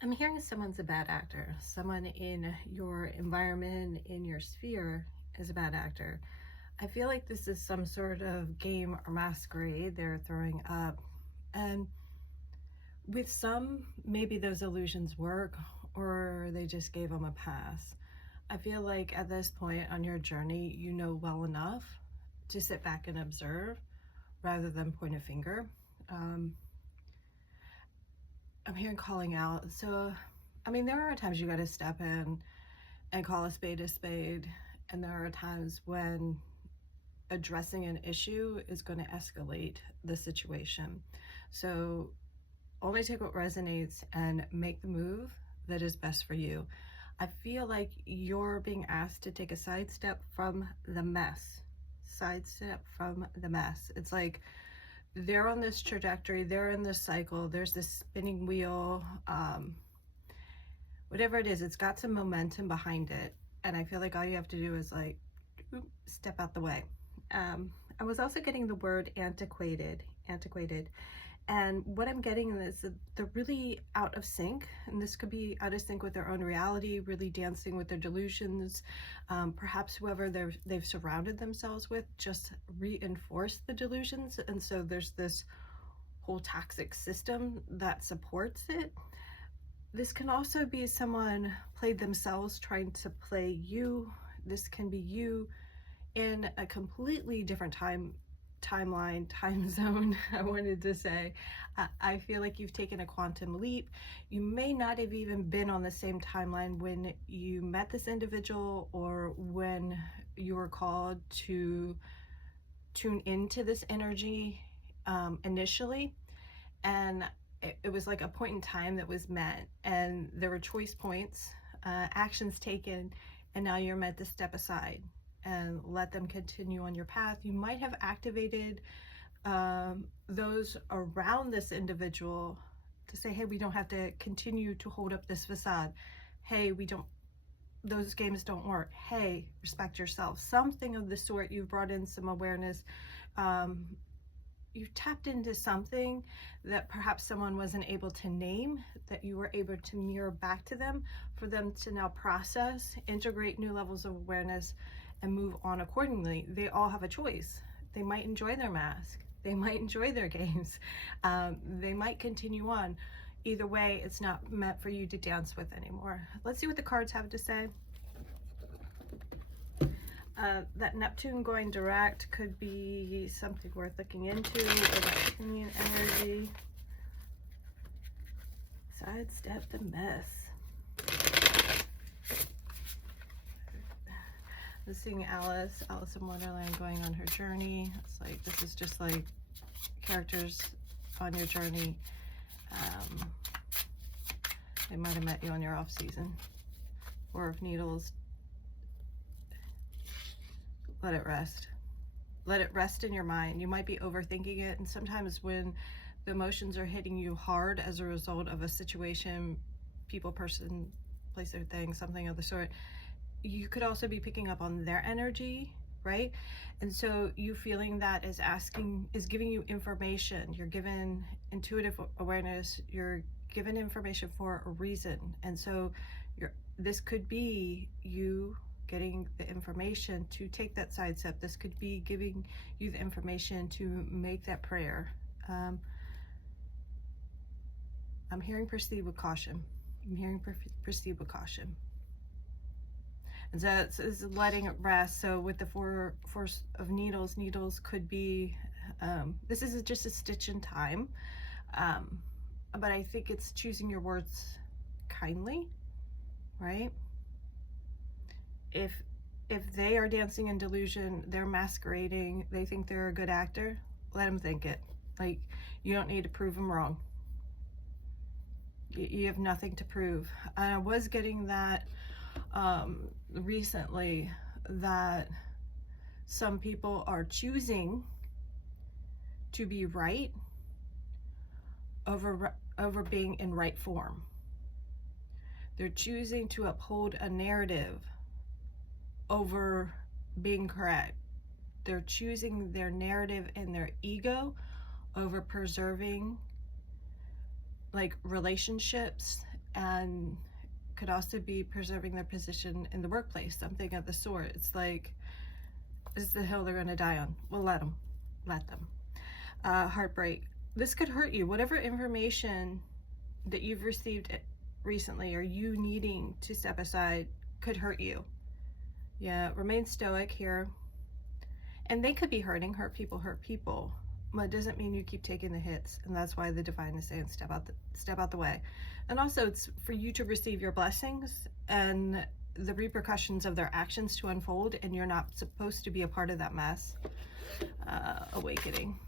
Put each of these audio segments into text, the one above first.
I'm hearing someone's a bad actor. Someone in your environment, in your sphere, is a bad actor. I feel like this is some sort of game or masquerade they're throwing up. And with some, maybe those illusions work or they just gave them a pass. I feel like at this point on your journey, you know well enough to sit back and observe rather than point a finger. Um, I'm hearing calling out. So, I mean, there are times you got to step in and call a spade a spade. And there are times when addressing an issue is going to escalate the situation. So only take what resonates and make the move that is best for you. I feel like you're being asked to take a sidestep from the mess. Sidestep from the mess. It's like they're on this trajectory, they're in this cycle, there's this spinning wheel. Whatever it is, it's got some momentum behind it. And I feel like all you have to do is like step out the way. I was also getting the word antiquated. And what I'm getting is that they're really out of sync. And this could be out of sync with their own reality, really dancing with their delusions. Perhaps whoever they've surrounded themselves with just reinforced the delusions. And so there's this whole toxic system that supports it. This can also be someone played themselves trying to play you. This can be you in a completely different time zone. I wanted to say, I feel like you've taken a quantum leap. You may not have even been on the same timeline when you met this individual or when you were called to tune into this energy initially. And it was like a point in time that was met, and there were choice points, actions taken, and now you're meant to step aside and let them continue on your path. You might have activated those around this individual to say, hey, we don't have to continue to hold up this facade. Hey, we don't, those games don't work. Hey, respect yourself. Something of the sort. You've brought in some awareness. You've tapped into something that perhaps someone wasn't able to name, that you were able to mirror back to them for them to now process, integrate new levels of awareness, and move on accordingly. They all have a choice. They might enjoy their mask. They might enjoy their games. They might continue on. Either way, it's not meant for you to dance with anymore. Let's see what the cards have to say. That Neptune going direct could be something worth looking into, or that opinion energy. Sidestep the mess. I'm seeing Alice in Wonderland going on her journey. It's like, this is just like characters on your journey. They might have met you on your off season. Four of Needles. Let it rest. Let it rest in your mind. You might be overthinking it, and sometimes when the emotions are hitting you hard as a result of a situation, people, person, place, or thing, something of the sort, you could also be picking up on their energy, right? And so you feeling that is giving you information. You're given intuitive awareness. You're given information for a reason. And so this could be you getting the information to take that side step. This could be giving you the information to make that prayer. I'm hearing proceed with caution. I'm hearing proceed with caution. And so it's letting it rest. So with the four of Needles, Needles could be, this is just a stitch in time. But I think it's choosing your words kindly, right? If they are dancing in delusion, they're masquerading, they think they're a good actor, let them think it. Like, you don't need to prove them wrong. You have nothing to prove. And I was getting that recently, that some people are choosing to be right over being in right form. They're choosing to uphold a narrative over being correct. They're choosing their narrative and their ego over preserving like relationships and could also be preserving their position in the workplace, something of the sort. It's like, this is the hill they're going to die on. Well, let them. Heartbreak. This could hurt you. Whatever information that you've received recently or you needing to step aside could hurt you. Yeah, remain stoic here. And they could be hurting. Hurt people. But it doesn't mean you keep taking the hits. And that's why the divine is saying step out the way. And also, it's for you to receive your blessings and the repercussions of their actions to unfold, and you're not supposed to be a part of that mess. Awakening.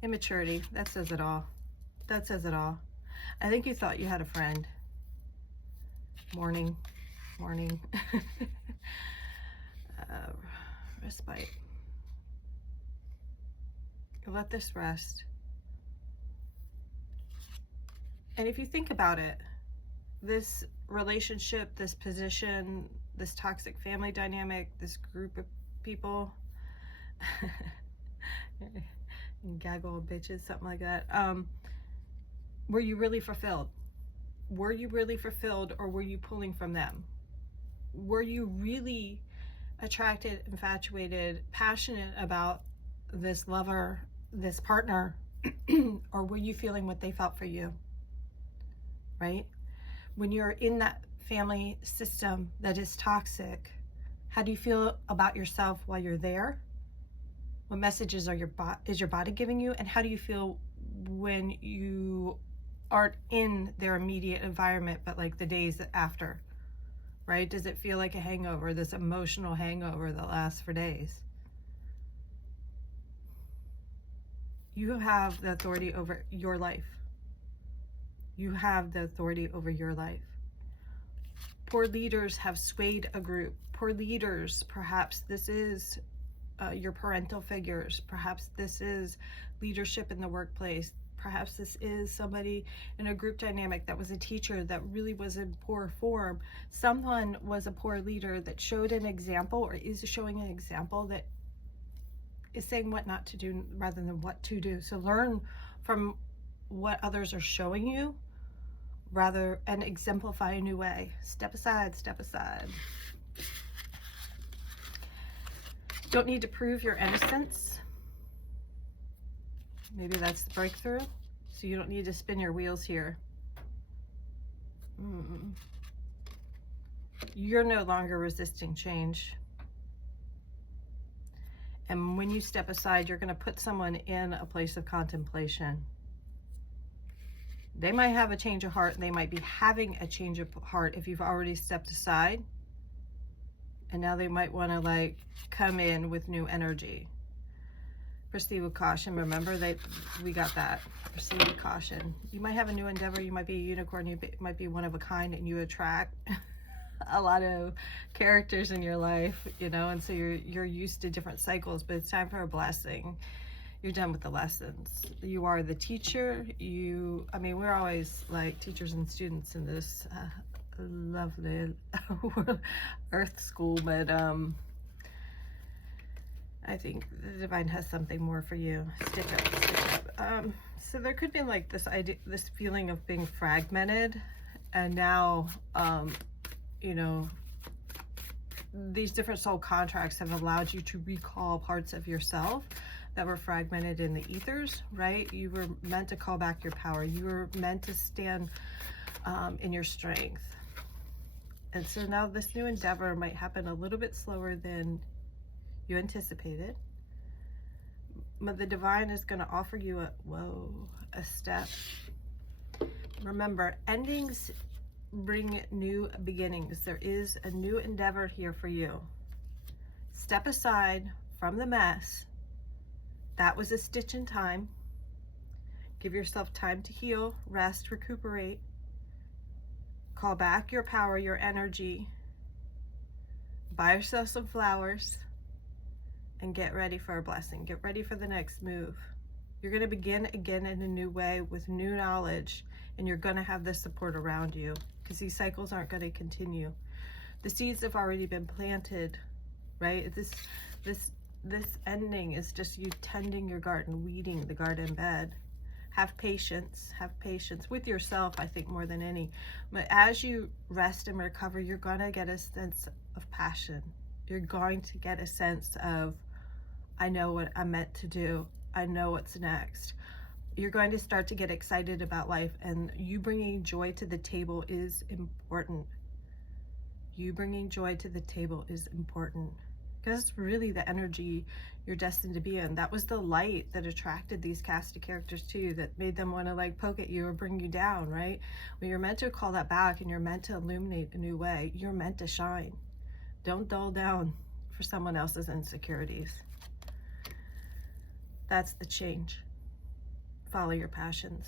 Immaturity. That says it all. I think you thought you had a friend. Morning. Respite. Let this rest. And if you think about it, this relationship, this position, this toxic family dynamic, this group of people, gaggle of bitches, something like that, were you really fulfilled? Were you really fulfilled, or were you pulling from them? Were you really attracted, infatuated, passionate about this lover, this partner, or were you feeling what they felt for you? Right? When you're in that family system that is toxic, how do you feel about yourself while you're there? What messages is your body giving you? And how do you feel when you aren't in their immediate environment, but like the days after? Right? Does it feel like a hangover, this emotional hangover that lasts for days? You have the authority over your life. You have the authority over your life. Poor leaders have swayed a group. Poor leaders, perhaps this is your parental figures. Perhaps this is leadership in the workplace. Perhaps this is somebody in a group dynamic that was a teacher that really was in poor form. Someone was a poor leader that showed an example, or is showing an example that is saying what not to do rather than what to do. So learn from what others are showing you rather, and exemplify a new way. Step aside. Don't need to prove your innocence. Maybe that's the breakthrough. So you don't need to spin your wheels here. You're no longer resisting change. And when you step aside, you're going to put someone in a place of contemplation. They might have a change of heart. They might be having a change of heart if you've already stepped aside. And now they might want to like come in with new energy. Proceed with caution. Remember, we got that. Proceed with caution. You might have a new endeavor. You might be a unicorn. You might be one of a kind, and you attract a lot of characters in your life, you know, and so you're used to different cycles, but it's time for a blessing. You're done with the lessons. You are the teacher. We're always like teachers and students in this lovely earth school, but I think the divine has something more for you. Stick up. So there could be like this idea, this feeling of being fragmented, and now these different soul contracts have allowed you to recall parts of yourself that were fragmented in the ethers, right? You were meant to call back your power. You were meant to stand in your strength. And so now this new endeavor might happen a little bit slower than you anticipated. But the divine is going to offer you a step. Remember, endings bring new beginnings. There is a new endeavor here for you. Step aside from the mess. That was a stitch in time. Give yourself time to heal, rest, recuperate. Call back your power, your energy. Buy yourself some flowers and get ready for a blessing. Get ready for the next move. You're going to begin again in a new way with new knowledge, and you're going to have this support around you, because these cycles aren't going to continue. The seeds have already been planted, right? This ending is just you tending your garden, weeding the garden bed. Have patience with yourself, I think, more than any. But as you rest and recover, you're going to get a sense of passion. You're going to get a sense of, I know what I'm meant to do. I know what's next. You're going to start to get excited about life, and you bringing joy to the table is important. You bringing joy to the table is important, because it's really the energy you're destined to be in. That was the light that attracted these cast of characters too, that made them want to like poke at you or bring you down, right? When you're meant to call that back and you're meant to illuminate a new way, you're meant to shine. Don't dull down for someone else's insecurities. That's the change. Follow your passions.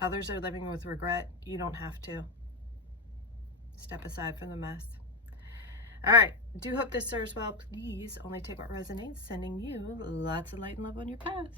Others are living with regret. You don't have to. Step aside from the mess. All right. Do hope this serves well. Please only take what resonates. Sending you lots of light and love on your path.